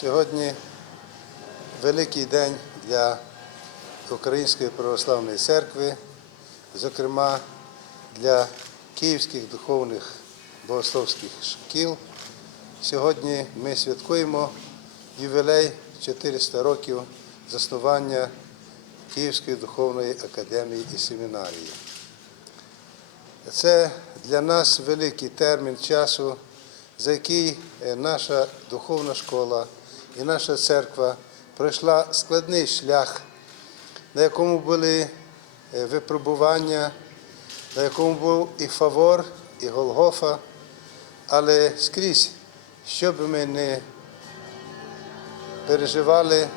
Сьогодні великий день для Української православної церкви, зокрема для київських духовних богословських шкіл. Сьогодні ми святкуємо ювілей 400 років заснування Київської духовної академії і семінарії. Це для нас великий термін часу, за який е, наша духовна школа і наша церква пройшла складний шлях, на якому були е, випробування, на якому був і Фавор, і Голгофа, але скрізь, що би ми не переживали,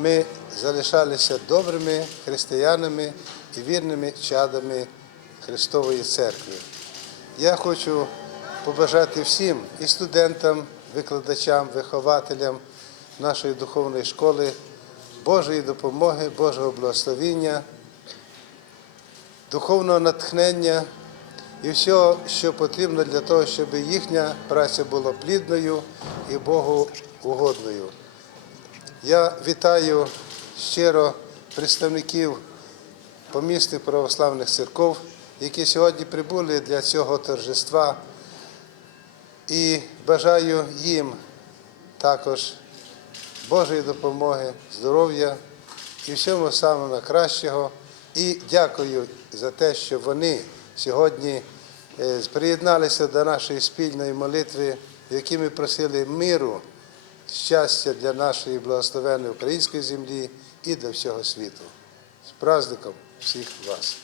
ми залишалися добрими християнами і вірними чадами Христової Церкви. Я хочу побажати всім і студентам, викладачам, вихователям нашої духовної школи Божої допомоги, Божого благословіння, духовного натхнення і всього, що потрібно для того, щоб їхня праця була плідною і Богу угодною. Я вітаю щиро представників помісних православних церков, які сьогодні прибули для цього торжества. І бажаю їм також Божої допомоги, здоров'я і всього самого найкращого. І дякую за те, що вони сьогодні е, приєдналися до нашої спільної молитви, в якій ми просили миру, щастя для нашої благословенної української землі і для всього світу. З праздником всіх вас!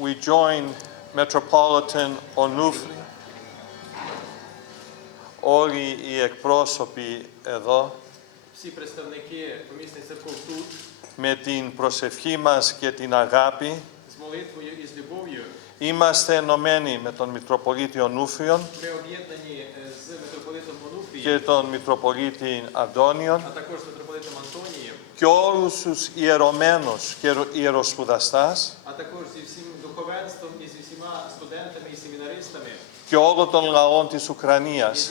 We join Metropolitan Onufri, όλοι οι εκπρόσωποι εδώ με την προσευχή μας και την αγάπη είμαστε ενωμένοι με τον Μητροπολίτη Ονούφιον και τον Μητροπολίτη Αντώνιον και όλους τους ιερωμένους και ιεροσπουδαστάς και όλων των λαών της Ουκρανίας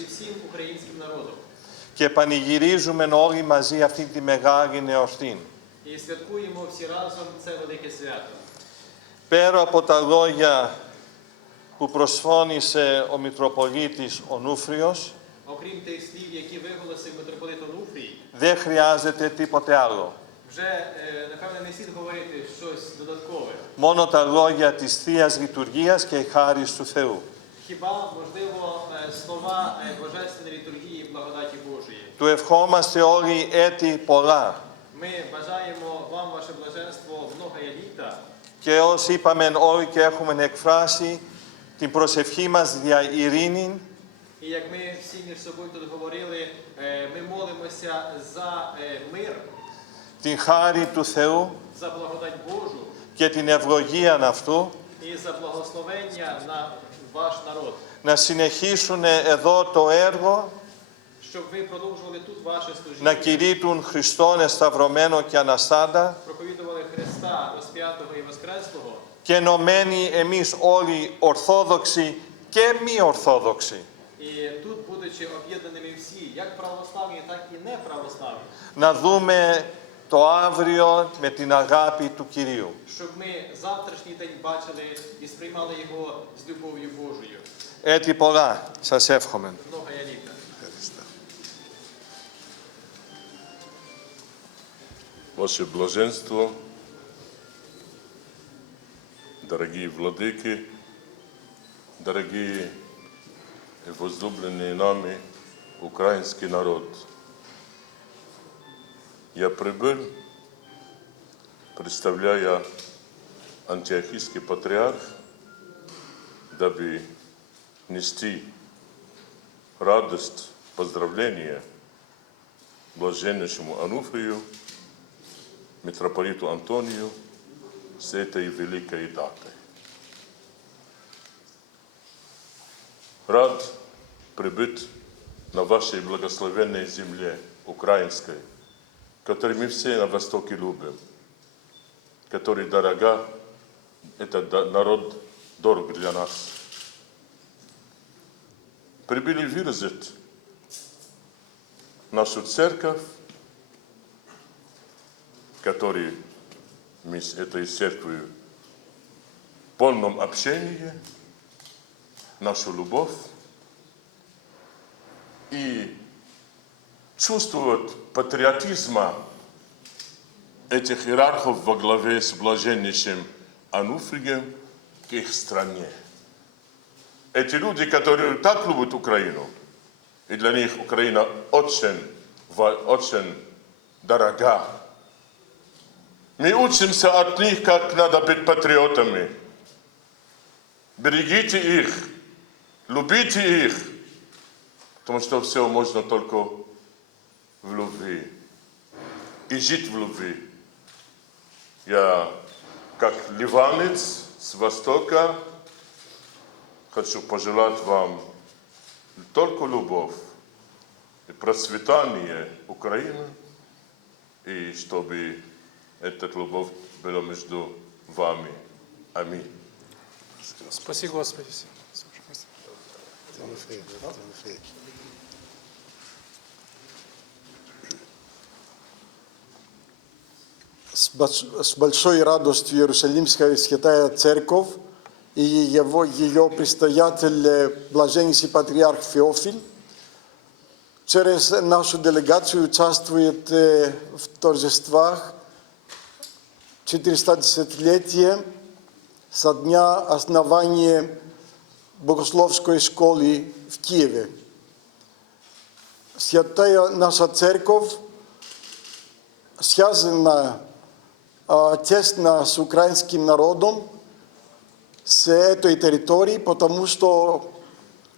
και πανηγυρίζουμε όλοι μαζί αυτή τη μεγάλη νεορτή. Πέρα από τα λόγια που προσφώνησε ο Μητροπολίτης ο Νούφριος, δεν χρειάζεται τίποτε άλλο. Μόνο τα λόγια της Θείας Λειτουργίας και η χάρις του Θεού. Хіба можливо е, слова е, Божественної літургії благодаті Божої? Του ευχόμαστε όλοι έτη πολλά. Ми бажаємо вам ваше блаженство многое літа. Και όσοι είπαμε όλοι και έχουμε εκφράσει την προσευχή μας για ειρήνη, І як ми всі між собою тут говорили, е, ми молимося за е, мир, την χάρη του Θεού за благодать Божу και την ευλογία αυτού, і за благословення на ваш народ, να συνεχίσουν εδώ το έργο щоб ви продовжували тут ваше να служіння, κηρύττουν Χριστόν εσταυρωμένο και αναστάντα проповідували Христа розп'ятого і Воскреслого, και ενωμένοι εμείς όλοι Ορθόδοξοι και μη Ορθόδοξοι і тут, будучи об'єднаними всі, як православні, так і неправославні, να δούμε το αύριο με την αγάπη του Κυρίου. щоб ми завтрашній день бачили і сприймали його з любов'ю Божою. Έτσι πολλά σας εύχομαι. Многое літа. Ваше блаженство, дорогие владыки, дорогие и возлюбленные нами украинский народ. Я прибыл, представляя антиохийский патриарх, дабы нести радость, поздравления блаженнейшему Ануфрию, митрополиту Антонию с этой великой датой. Рад прибыть на вашей благословенной земле украинской, которую мы все на Востоке любим, который дорога, этот да- народ дорог для нас. прибыли выразить нашу церковь, которой мы с этой церковью в полном общении, нашу любовь и чувствовать патриотизма этих иерархов во главе с блаженнейшим Ануфрием к их стране. Эти люди, которые так любят Украину, и для них Украина очень, очень дорога. Мы учимся от них, как надо быть патриотами. Берегите их, любите их, потому что все можно только в любви и жить в любви. Я, как ливанец с Востока, хочу пожелать вам только любовь и процветание Украины, и чтобы эта любовь была между вами. Аминь. Спаси Господи. Тимофей, С большой радостью Иерусалимская Святая Церковь и его, ее предстоятель э, Блаженнейший Патриарх Феофиль через нашу делегацию участвует э, в торжествах 410-летия со дня основания Богословской школы в Киеве. Святая наша церковь связана тесно с украинским народом, с этой территории, потому что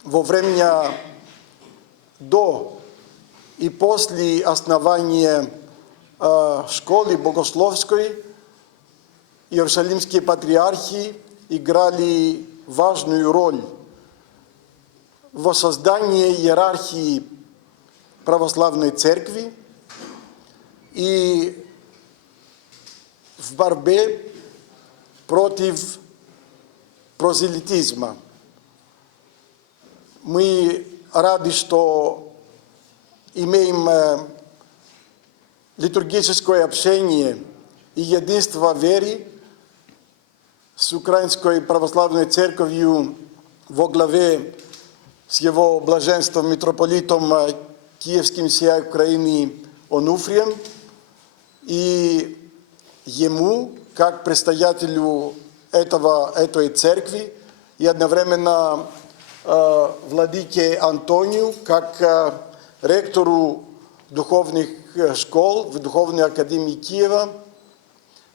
во время до и после основания школы богословской иерусалимские патриархи играли важную роль в создании иерархии православной церкви и в борьбе против прозелитизма. Мы рады, что имеем э, литургическое общение и единство веры с Украинской православной церковью во главе с его блаженством митрополитом э, Киевским всей Украины Онуфрием и ему, как предстоятелю этого, этой церкви, и одновременно э, владыке Антонию, как э, ректору духовных э, школ в Духовной Академии Киева,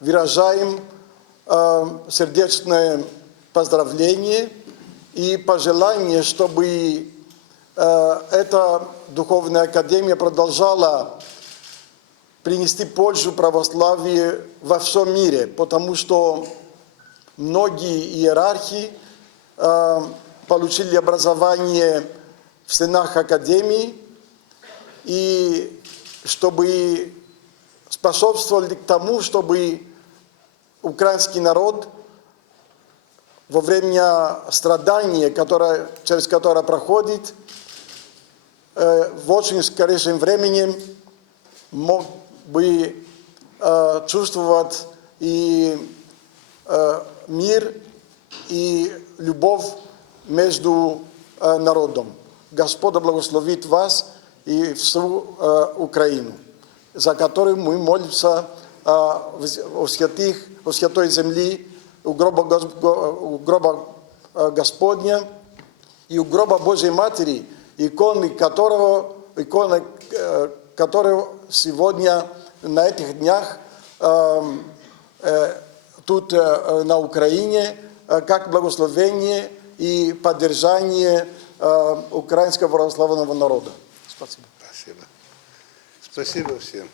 выражаем э, сердечное поздравление и пожелание, чтобы э, эта Духовная Академия продолжала принести пользу православию во всем мире, потому что многие иерархи э, получили образование в стенах Академии, и чтобы способствовали к тому, чтобы украинский народ во время страдания, которое, через которое проходит, э, в очень скорейшем времени мог бы э, чувствовать и э, мир, и любовь между э, народом. Господь благословит вас и всю э, Украину, за которую мы молимся э, у святых, у святой земли, у гроба, у гроба э, Господня и у гроба Божьей Матери, иконы которого, иконы, э, которого сегодня на этих днях эм, э, тут э, на Украине э, как благословение и поддержание э, украинского православного народа. Спасибо. Спасибо. Спасибо всем.